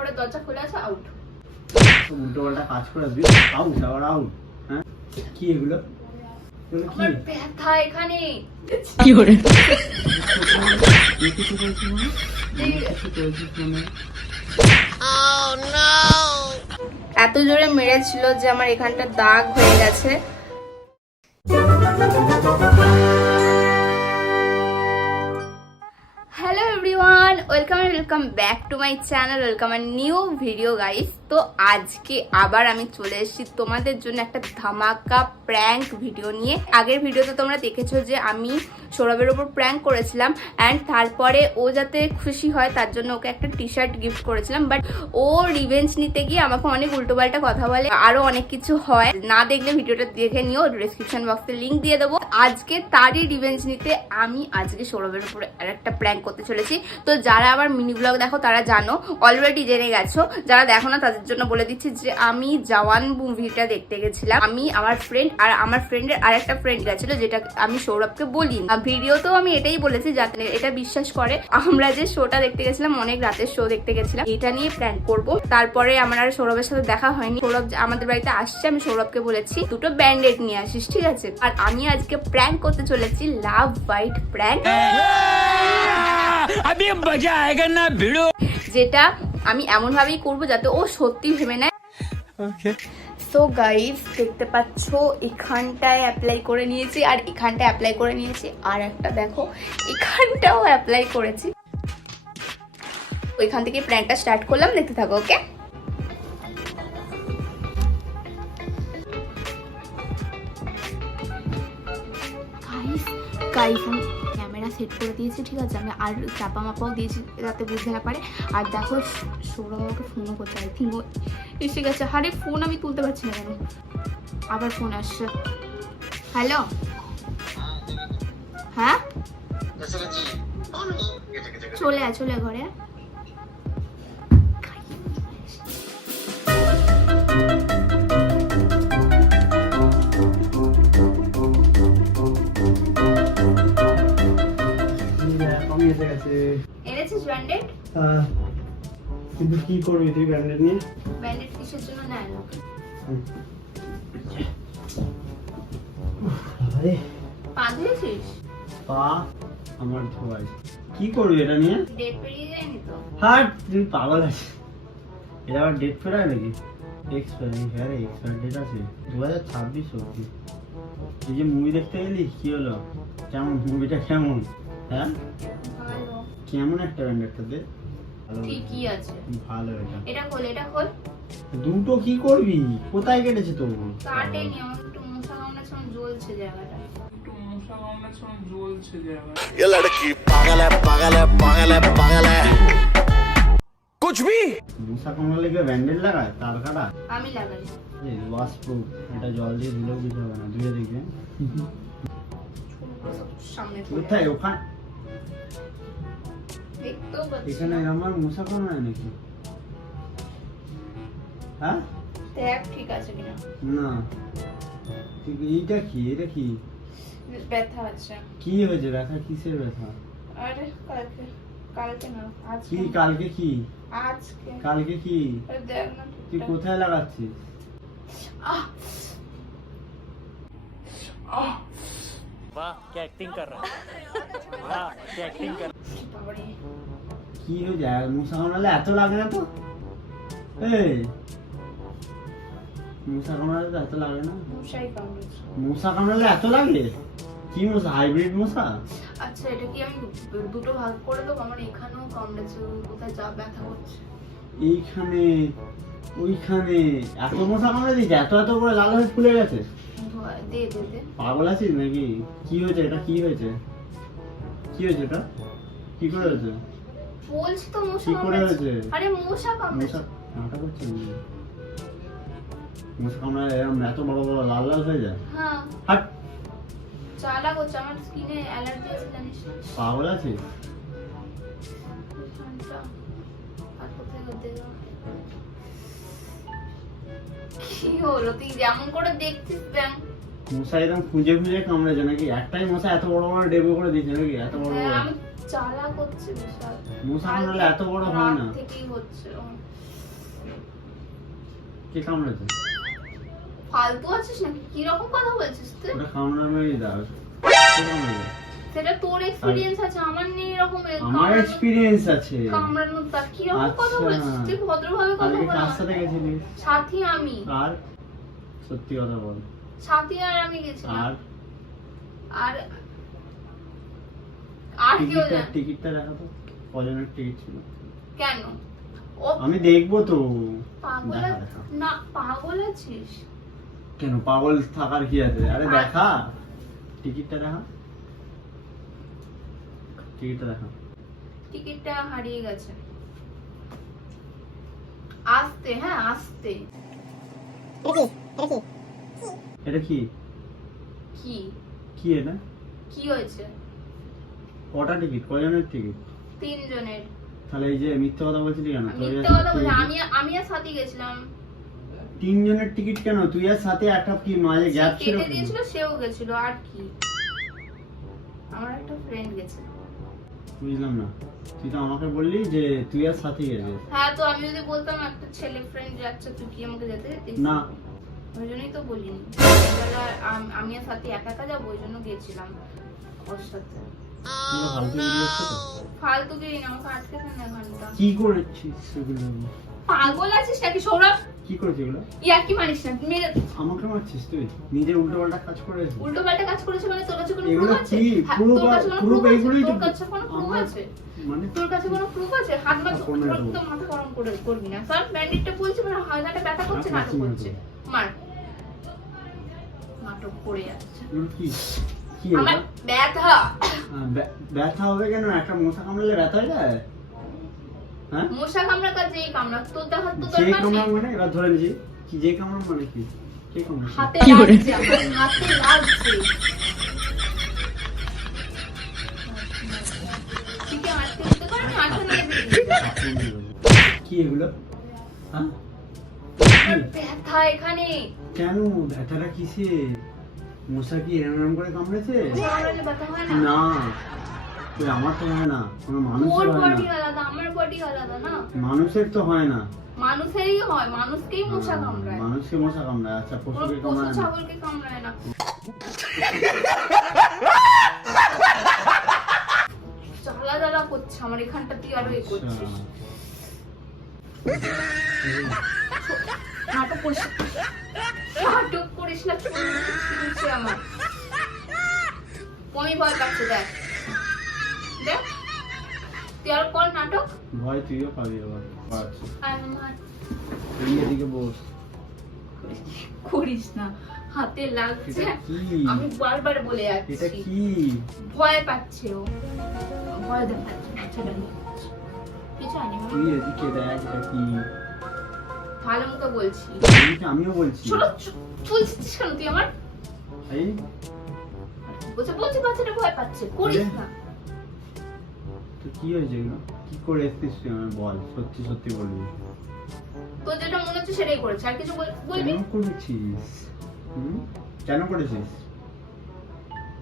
ঘরের দরজা খোলা আছে, আউট। উল্টো পাল্টা কাজ করে দিবি, আউট আবার আউট। হ্যাঁ কি এগুলো? আমার ব্যথা এখানে। কি করে? এত জোরে মেরেছিল যে আমার এখানটা দাগ হয়ে গেছে। Hello everyone, welcome back to my channel, welcome our new video guys. তো আজকে আবার আমি চলে এসেছি তোমাদের জন্য একটা ধামাকা প্র্যাঙ্ক ভিডিও নিয়ে। আগের ভিডিওতে তোমরা দেখেছো যে আমি সৌরভের ওপর প্র্যাঙ্ক করেছিলাম অ্যান্ড তারপরে ও যাতে খুশি হয় তার জন্য ওকে একটা টি শার্ট গিফট করেছিলাম, বাট ও রিভেঞ্জ নিতে গিয়ে আমাকে অনেক উল্টোপাল্টা কথা বলে, আরো অনেক কিছু হয়। না দেখলে ভিডিওটা দেখে নিও, ডিসক্রিপশন বক্সে লিঙ্ক দিয়ে দেবো। আজকে তারই রিভেঞ্জ নিতে আমি আজকে সৌরভের উপর একটা প্র্যাঙ্ক করতে চলেছি। তো যারা আবার মিনি ব্লগ দেখো তারা জানো, অলরেডি জেনে গেছো। যারা দেখো না তাদের জন্য বলে দিচ্ছি যে আমি জওয়ান মুভিটা দেখতে গেছিলাম। আমি, আমার ফ্রেন্ড আর আমার ফ্রেন্ডের আরেকটা ফ্রেন্ড গেছিল, যেটা আমি সৌরভকে বলি। ভিডিওতেও আমি এটাই বলেছি যাতে এটা বিশ্বাস করে। আমরা যে শোটা দেখতে গেছিলাম, অনেক রাতের শো দেখতে গেছিলাম, এটা নিয়ে প্র্যাঙ্ক করবো। তারপরে আমার আর সৌরভের সাথে দেখা হয়নি। সৌরভ আমাদের বাড়িতে আসছে, আমি সৌরভকে বলেছি দুটো ব্যান্ডেড নিয়ে আসিস, ঠিক আছে? আর আমি আজকে প্র্যাঙ্ক করতে চলেছি লাভ বাইট প্র্যাঙ্ক, যেটা আমি এমন ভাবেই করবো যাতে ও সত্যি ভেবে নেয়। সো গাইস, দেখতে পাচ্ছ এখানটায় অ্যাপ্লাই করে নিয়েছি আর এখানটায় অ্যাপ্লাই করে নিয়েছি, আর একটা দেখো এখানটাও অ্যাপ্লাই করেছি। ওইখান থেকে প্ল্যানটা স্টার্ট করলাম, দেখতে থাকো। ওকে, গাইস আমি ক্যামেরা সেট করে দিয়েছি, ঠিক আছে? আমি আর চাপা মাপাও দিয়েছি যাতে বুঝতে না পারে। আর দেখো সৌরভ আমাকে ফোনও করতে, আই থিঙ্ক ও এসে গেছে। আরে ফোন আমি তুলতে পারছি না কেন, আবার ফোন আসছে। হ্যালো, হ্যাঁ চলে আয়, চলে ঘরে। এনেছিস ব্যান্ডেড? কিন্তু কি করবি তুই ব্যান্ডেড নিয়ে? ব্যান্ডেড কিসের জন্য নেয় না? আরে পা ধুয়েছিস? পা আমার ধোয়াই, কি করবি এটা নিয়ে? ডেট পেরিয়ে যায়নি তো? হাট, তুই পাগল আছিস? এটা আবার ডেট ফেরায় নাকি? এক্সপায়ারি, হ্যাঁ রে এক্সপায়ার ডেট আছে 2026 অবধি। এই যে মুভি দেখতে গেলি, কি হলো? কেমন মুভিটা, কেমন? হ্যাঁ ভালো। কেমন একটা ব্যান্ডেডটাতে? ঠিকই আছে, ভালো। এটা খোল, এটা খোল। দুটো কি করবি? কোথায় কেটেছে তোর? কাটে নি, আমার একটু মশা কামড়াচ্ছে, আমার জ্বলছে জায়গাটা। ये लड़की पागल है पागल है पागल है पागल है कुछ भी। মশা কামড়ালে কি ব্যান্ডেড লাগায়? তার কাটা আমি লাগাই। এই ওয়াশ প্রুফ, এটা জল দিয়ে ধুলেও কিছু হবে না, ধুয়ে দেখবেন। সামনে কোথায়? ওখানে দেখতেও পাচ্ছি। এখানে আমার মশা কামড়ায় নাকি? হ্যাঁ দেখ ঠিক আছে কিনা। না, এইটা কি? এটা কি? ব্যথা আছে। কি হয়েছে? ব্যথা কিসের ব্যথা? আরে কালকে, কালকে না আজকে। কি কালকে? কি আজকে? কালকে কি? আরে দেখ না তুই কোথায় লাগাচ্ছিস? আহ वाह क्या एक्टिंग कर रहा है वाह क्या एक्टिंग कर বাবারে, কি হয়েছে? মশা কামড়ালে এত লাগে না তো? এই মশা কামড়ালে তো এত লাগে না। মশাই কামড়েছে। মশা কামড়ালে এত লাগে? কি মশা? হাইব্রিড মশা? আচ্ছা এটা কি আমি দুটো ভাগ করে দেবো? আমার এখানেও কামড়েছে, কোথায় যা ব্যথা হচ্ছে। এইখানে, ওইখানে এত মশা কামড়ে দিয়েছে? এত এত করে লাল হয়ে ফুলে গেছে? দে দে দে। পাগল আছিস নাকি? কি হয়েছে এটা? কি হয়েছে? কি হয়েছে এটা? কি করে হয়েছে? বলছি তো মশা কি করে কামড়েছে। হয়েছে? আরে মশা কামড়েছে। মশা নাটক করছে নাকি? মশা কামড়ালে এরকম এত বড় বড় লাল লাল হয়ে যায়? হ্যাঁ হাট, চালা করছে, আমার স্কিনে অ্যালার্জি আছে জানিস না? পাগল আছিস? এখানটা আর কোথায় হতে গেল? কি হলো? তুই যেমন করে দেখছিস ব্যাং। মশা এরকম খুঁজে খুঁজে কামড়েছে নাকি? একটাই মশা এত বড় বড় ডেবো করে দিয়েছে নাকি? এত বড় বড়? আমি জ্বালা করছে বিশাল। মশা কামড়ালে এত বড় হয় না। রাত থেকেই হচ্ছে। কে কামড়েছে? ফালতু আছিস নাকি? কি রকম কথা বলছিস তুই? ওটা কামড়ানোরই দাও। সেটা তোর এক্সপেরিয়েন্স আছে, আমার নেই এরকম। আমার এক্সপেরিয়েন্স আছে। কামড়ানোর তা কি রকম কথা আচ্ছা। বলছিস তুই? ভদ্রভাবে কথা কালকে বল। কার সাথে গেছিলিস? সাথী আমি। আর সত্যি কথা বল। সাথী আর আমি গেছিলাম। আর আর আর কেউ জানে? টিকিটটা দেখা তো, কজনের টিকিট ছিল? কেন? ও আমি দেখবো তো। পাগল দেখা দেখা। না, পাগল আছিস? কেন পাগল থাকার কি আছে? আরে দেখা, টিকিটটা দেখা, টিকিটটা দেখা। টিকিটটা হারিয়ে গেছে। আসতে, হ্যাঁ আসতে। এটা কি কি কি এটা? কি হয়েছে? কটা টিকিট, কজনের টিকিট? 3 জনের। তাহলে এই যে মিথ্যা কথা বলছিলি কেন? আমি মিথ্যা কথা বলি? আমি আর সাথী গেছিলাম। 3 জনের টিকিট কেন? তুই আর সাথে একটা কি মাঝে গ্যাপ ছিল? কেটে দিয়েছিল, সেও গেছিল। আর কি, আমার একটা ফ্রেন্ড গেছে। বুঝলাম না, তুই তো আমাকে বললি যে তুই আর সাথে গেছিস। হ্যাঁ, তো আমি যদি বলতাম একটা ছেলে ফ্রেন্ড যাচ্ছে, তুই কি আমাকে যেতে দিতিস? না, ওই জন্যই তো বলিনি। আমি আর সাথে একা একা যাবো, ওই জন্য গেছিলাম ওর সাথে। পুরো ফালতু ভিডিও হচ্ছে তো। ফালতু গিয়ে না, আমাকে আটকে থাক না ঘন্টা। কি করেছিস সেগুলো? পাগল আছিস নাকি সৌরভ? কি করেছিস এগুলো? ইয়ার কি মানিস না? মেরে আমাকে মারছিস তুই? নিজের উল্টো পাল্টা কাজ করেছিস। উল্টো পাল্টা কাজ করেছে মানে তোর কাছে কোনো এগুলো প্রুফ আছে? কি? হ্যাঁ, proof তোর কাছে কোনো proof proof আছে? এগুলোই তো তোর কাছে কোনো প্রুফ আমার- আছে? মানে তোর কাছে কোনো প্রুফ আছে? হাত মা আর কোনো proof? তো মাথা গরম করে করবি না। স্যার ব্যান্ডেডটা বলছে মানে হালকাটা ব্যথা করছে, আর নাটক কি করছে। নাটক? মার। নাটক করে যাচ্ছে। এগুলো কি কি আমার এটা? ব্যথা। ব্যথা হবে কেন? একটা মশা কামড়ালে ব্যথা হয়ে যায়? হ্যাঁ, মশা কামড়া কাজ যেই কামড়া, তোর দেখা তো তোর যে কাছে কামড়া মানে এবার ধরে নিয়েছি কি, যে কামড়া মানে কি, কে কামড়া? হাতে লাগছে, আমার হাতে লাগছে। তুই কি আটকে দিতে পারবি? আটকে নিয়ে দিবি। কি এগুলো? হ্যাঁ, আমার ব্যথা এখানে। কেন ব্যথাটা কিসে? মশা কি এরম করে কামড়েছে? কামড়ালে ব্যথা হয় না? না, ওই আমার তো হয় না, কোনো ওর মানুষের হয় বডি না। আলাদা, আমার বডি আলাদা না। মানুষের তো হয় না। মানুষেরই হয়, মানুষকেই মশা কামড়ায়। মানুষকে মশা কামড়ায়, আচ্ছা কোনো পশুকে পশু কামড়ায় না। ছাগলকে কামড়ায় না। জ্বালা জ্বালা করছে আমার এখানটা, তুই আরো এ করছিস। নাটক করিস নাটক করিস না, ছিঁড়ছে আমার। আমি ভয় পাচ্ছে, দেখ দেখ, তুই আর কর নাটক। ভয় তুইও পাবি আবার। আচ্ছা, আর আমার তুই এদিকে বস। করিস না, হাতে লাগছে। এটা কি? আমি বারবার বলে এটা যাচ্ছি, কি? ভয় পাচ্ছে ও, ভয় দেখাচ্ছে। আচ্ছা কিছু আনি তুই এদিকে দেখ, এটা কি? ভালো মুখে বলছি। এদিকে আমিও বলছি। ছোট চুলছিস কেন তুই আমার? এই বলছে বলছি বাচ্চাটা ভয় পাচ্ছে, করিস না। তো কি হয়েছে এগুলো? কি করে এসছিস তুই আমায় বল, সত্যি সত্যি বলবি। তোর যেটা মনে হচ্ছে সেটাই করেছে, আর কিছু বলবি? কেন করেছিস? কেন করেছিস?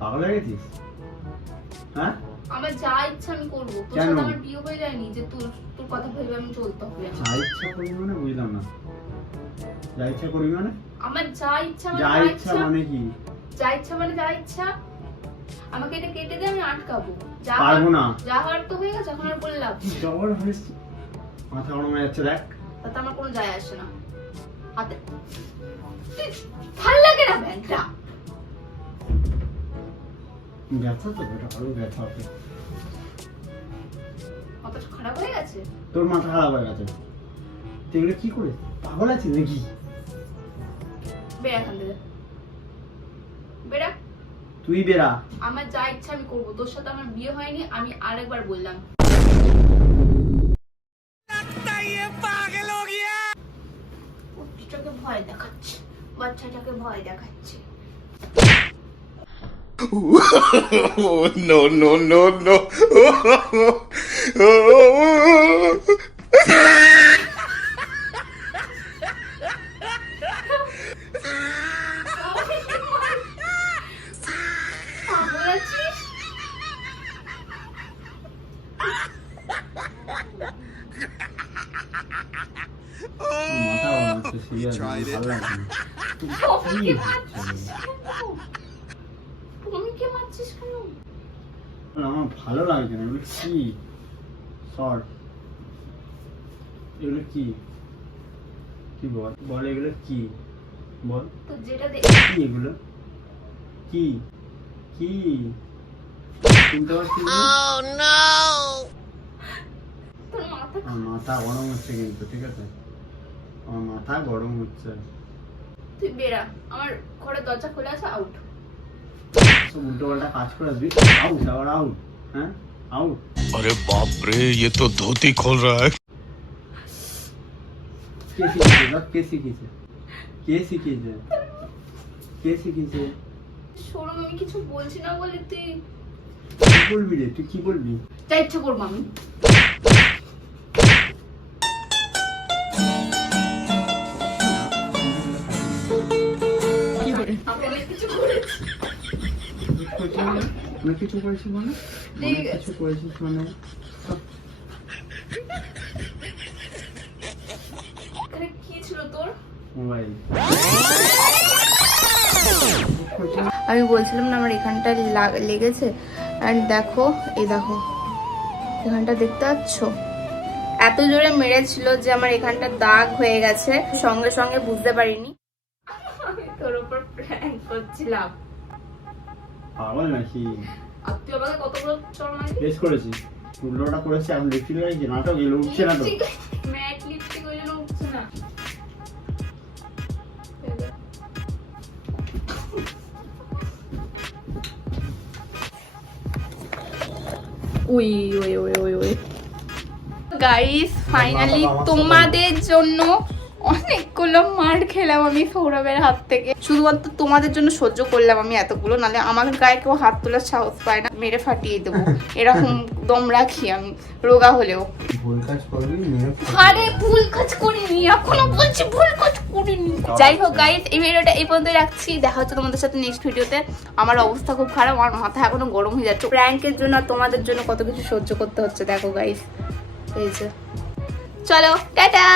পাগল হয়ে গেছিস? হ্যাঁ, আমার যা ইচ্ছা আমি করবো। তোর কেন? সাথে আমার বিয়ে হয়ে যায়নি যে তোর তোর কথা ভেবে আমি চলতে হবে আমার। যা ইচ্ছা করবি মানে বুঝলাম না। যা ইচ্ছা করবি মানে? আমার যা ইচ্ছা মানে যা যা ইচ্ছা ইচ্ছা, মানে কি? যা ইচ্ছা মানে যা ইচ্ছা। আমাকে এটা কেটে দিয়ে আমি আটকাবো। যা পারবো হওয়ার- না। যা হওয়ার তো হয়ে গেছে, এখন আর বললাম জ্বর হয়েছে, মাথা গরম হয়ে যাচ্ছে, দেখ। তাতে আমার কোনো যায় আসে না। হাতে তুই ভাল লাগে না ব্যাংকটা। ব্যথা তো, এটা ভালো ব্যথা হবে। মাথাটা খারাপ হয়ে গেছে। তোর মাথা খারাপ হয়ে গেছে। তুই এগুলো কি করে? পাগল আছিস নাকি? বেরা এখান থেকে, বেরা। তুই বেরা। আমার যা ইচ্ছা আমি করবো। তোর সাথে আমার বিয়ে হয়নি, আমি আরেকবার বললাম। বাচ্চাটাকে ভয় দেখাচ্ছে, বাচ্চাটাকে ভয় দেখাচ্ছে। no, no, no, no. পাগল আছিস? মাথা গরম হচ্ছে, সিরিয়াসলি ভালো লাগছে না। টমিকে মারছিস কেন? টমিকে মারছিস কেন? আমার ভালো লাগছে না। এগুলো কি শর্ট? এগুলো কি কি বল বল, এগুলো কি বল? তো যেটা কি এগুলো কি কি শুনতে পাচ্ছিস না? তোর মাথা আমার মাথা গরম হচ্ছে কিন্তু, ঠিক আছে? আমার মাথা গরম হচ্ছে। তুই বেরা, আমার ঘরের দরজা খোলা আছে, আউট। সব উল্টো পাল্টা কাজ করে আসবি, আউট আবার আউট। হ্যাঁ আউট। अरे बाप रे ये तो धोती खोल रहा है। কে শিখিয়েছে? দেখ, কে শিখিয়েছে? কে শিখিয়েছে? কে শিখিয়েছে? শোরুম আমি কিছু বলছি না বলে তুই কি বলবি রে? তুই কি বলবি? যা ইচ্ছে করবো আমি। আমি কিছু করেছি। আমি কিছু করেছি মানে? ঠিক অনেক কিছু করেছিস মানে? এখানে কি ছিল তোর? মোবাইল। আমি বলছিলাম না আমার এখানটা লেগেছে, অ্যান্ড দেখো, এই দেখো এখানটা দেখতে পাচ্ছ, এত জোরে মেরেছিল যে আমার এখানটা দাগ হয়ে গেছে, সঙ্গে সঙ্গে বুঝতে পারিনি। আমি তোর উপর প্র্যাঙ্ক করছিলাম। পাগল নাকি? আর তুই আমাকে কতগুলো চড় মারলি? বেশ করেছি, উল্টোটা করেছি। এখন লিপস্টিক লাগিয়েছি, নাটক এলো, উঠছে নাটক। ম্যাট লিপস্টিক ওই জন্য উঠছে না। উই ওই ওই ওই ওই গাইস, ফাইনালি তোমাদের জন্য অনেকগুলো মার খেলাম আমি সৌরভের হাত থেকে। শুধুমাত্র তোমাদের জন্য সহ্য করলাম আমি এতগুলো, নালে আমার গায়ে কেউ হাত তোলার সাহস পায় না, মেরে ফাটিয়ে দেবো এরকম দম রাখি আমি, রোগা হলেও। ভুল কাজ করবি, মেরে আরে ভুল কাজ করিনি, এখনো বলছি ভুল কাজ করিনি। যাই হোক গাইস, এই ভিডিওটা এই পর্যন্ত রাখছি, দেখা হচ্ছে তোমাদের সাথে নেক্সট ভিডিওতে। আমার অবস্থা খুব খারাপ, আমার মাথা এখনো গরম হয়ে যাচ্ছে। প্র্যাঙ্কের জন্য আর তোমাদের জন্য কত কিছু সহ্য করতে হচ্ছে দেখো গাইস। এই যে চলো টাটা।